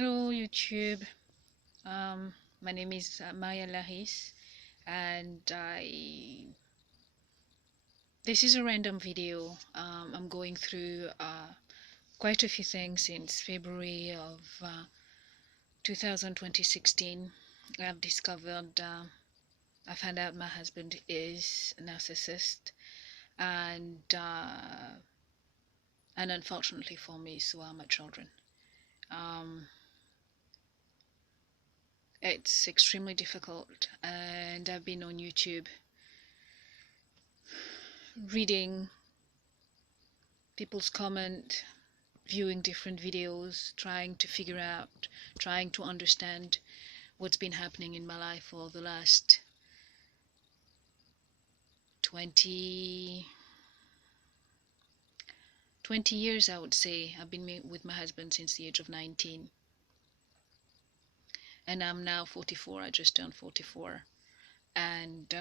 Hello YouTube. My name is Maya Laris, and this is a random video. I'm going through quite a few things since February of 2016. I've discovered, I found out my husband is a narcissist, and unfortunately for me, so are my children. It's extremely difficult, and I've been on YouTube reading people's comment, viewing different videos, trying to figure out, trying to understand what's been happening in my life for the last 20 years, I would say. I've been with my husband since the age of 19, and I'm now 44. I just turned 44, and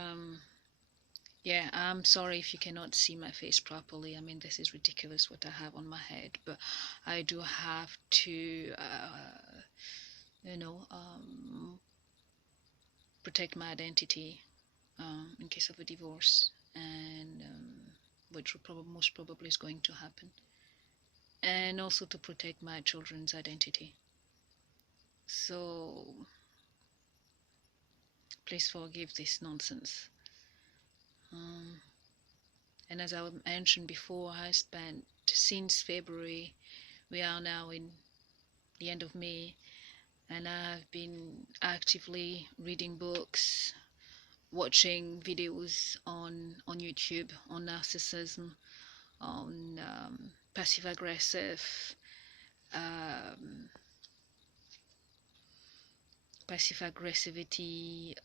yeah, I'm sorry if you cannot see my face properly. I mean, this is ridiculous what I have on my head, but I do have to protect my identity in case of a divorce, and which most probably is going to happen, and also to protect my children's identity. So please forgive this nonsense. And as I mentioned before, I spent since February, we are now in the end of May, and I've been actively reading books, watching videos on YouTube, on narcissism, on passive aggressive, passive aggressivity,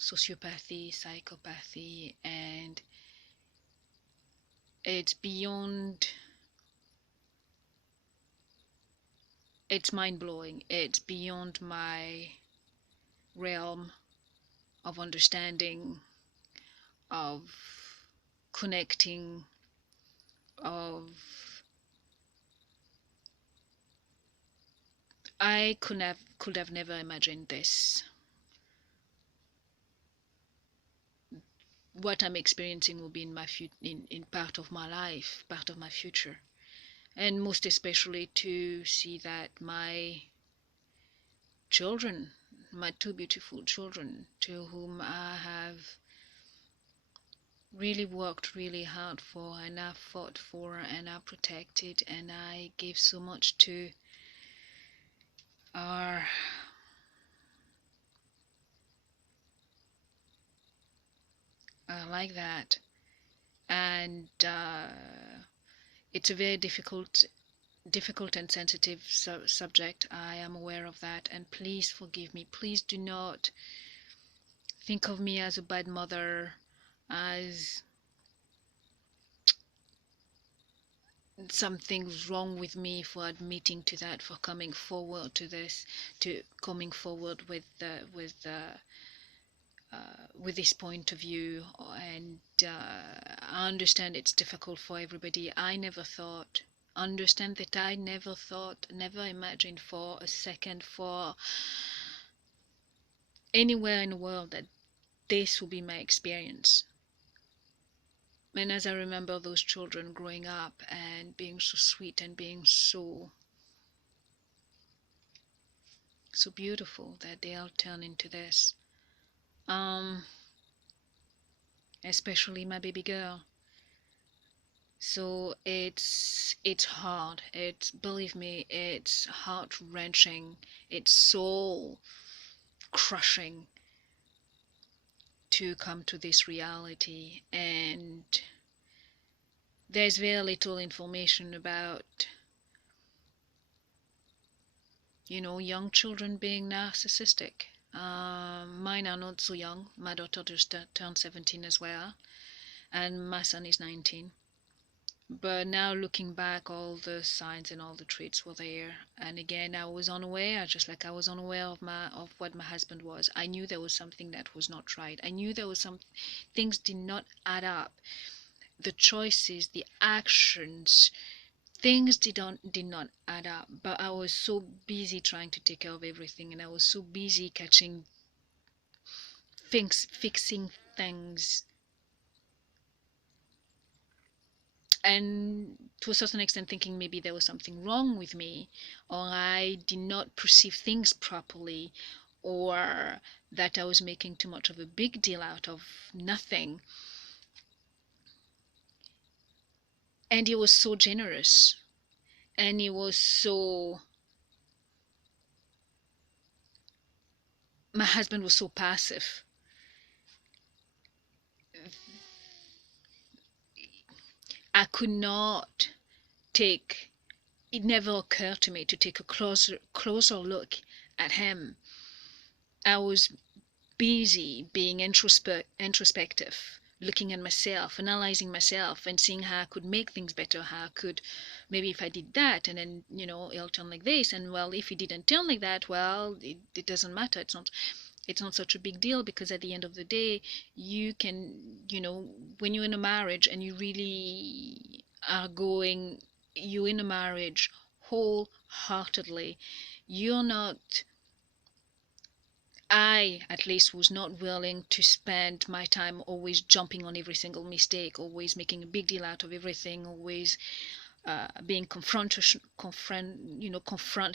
sociopathy, psychopathy, and it's beyond, it's mind-blowing. It's beyond my realm of understanding, of connecting, of I could have never imagined this. What I'm experiencing will be in my in part of my life, part of my future, and most especially to see that my children, my two beautiful children, to whom I have really worked really hard for, and I fought for, and I protected, and I gave so much to, are like that. And it's a very difficult and sensitive subject. I am aware of that, and please forgive me. Please do not think of me as a bad mother, as something's wrong with me for admitting to that, for coming forward to this, to coming forward with this point of view. And I understand it's difficult for everybody. I never thought, understand that I never thought, never imagined for a second, for anywhere in the world, that this will be my experience. And as I remember those children growing up and being so sweet and being so beautiful, that they all turn into this, especially my baby girl. So it's hard. It's, believe me, it's heart-wrenching, it's soul crushing to come to this reality. And there's very little information about, young children being narcissistic. Mine are not so young. My daughter just turned 17 as well, and my son is 19. But now looking back, all the signs and all the traits were there. And again, I was unaware, just like I was unaware of what my husband was. I knew there was something that was not right. I knew there was some things did not add up. The choices, the actions, things did not add up, but I was so busy trying to take care of everything, and I was so busy catching things, fixing things, and to a certain extent thinking maybe there was something wrong with me, or I did not perceive things properly, or that I was making too much of a big deal out of nothing. And he was so generous, and he was so, my husband was so passive. I could not take, it never occurred to me to take a closer look at him. I was busy being introspective, looking at myself, analyzing myself, and seeing how I could make things better, how I could, maybe if I did that, and then, it'll turn like this, and well, if it didn't turn like that, well, it doesn't matter. It's not such a big deal, because at the end of the day, you can, when you're in a marriage and you really are going, you're in a marriage wholeheartedly, you're not, I at least was not willing to spend my time always jumping on every single mistake, always making a big deal out of everything, always being confront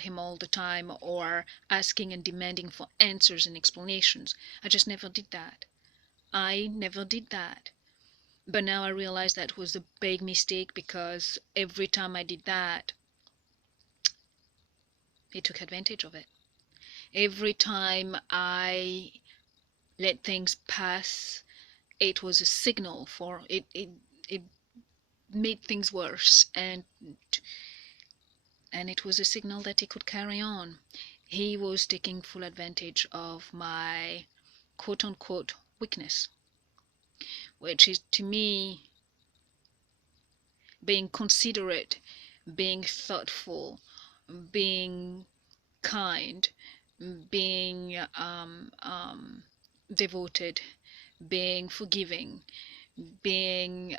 him all the time, or asking and demanding for answers and explanations. I just never did that. I never did that. But now I realize that was a big mistake, because every time I did that, he took advantage of it. Every time I let things pass, it was a signal for it. It made things worse, and it was a signal that he could carry on. He was taking full advantage of my quote unquote weakness, which is to me being considerate, being thoughtful, being kind, being devoted, being forgiving, being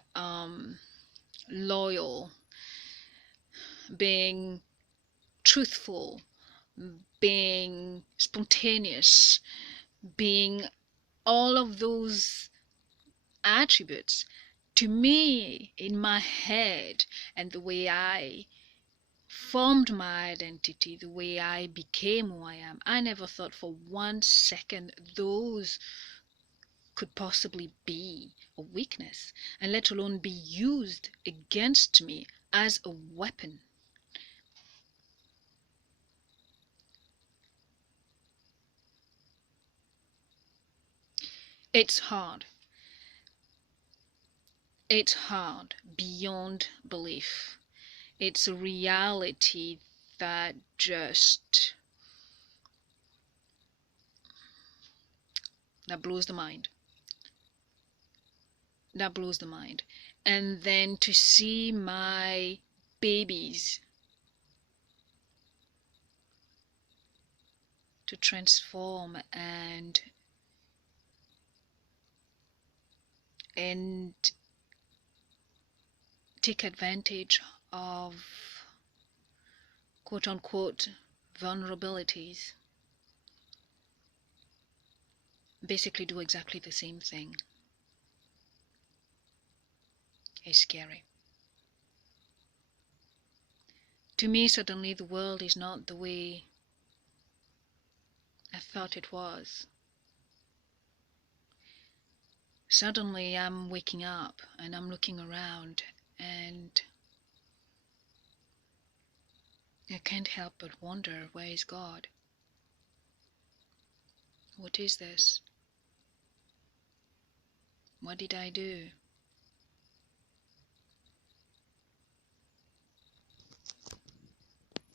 loyal, being truthful, being spontaneous, being all of those attributes. To me, in my head, and the way I formed my identity, the way I became who I am, I never thought for 1 second those could possibly be a weakness, and let alone be used against me as a weapon. It's hard. It's hard beyond belief. It's a reality that just, that blows the mind. That blows the mind. And then to see my babies to transform and take advantage of quote unquote vulnerabilities, basically do exactly the same thing, is scary. To me, suddenly the world is not the way I thought it was. Suddenly I'm waking up and I'm looking around, and I can't help but wonder, where is God? What is this? What did I do?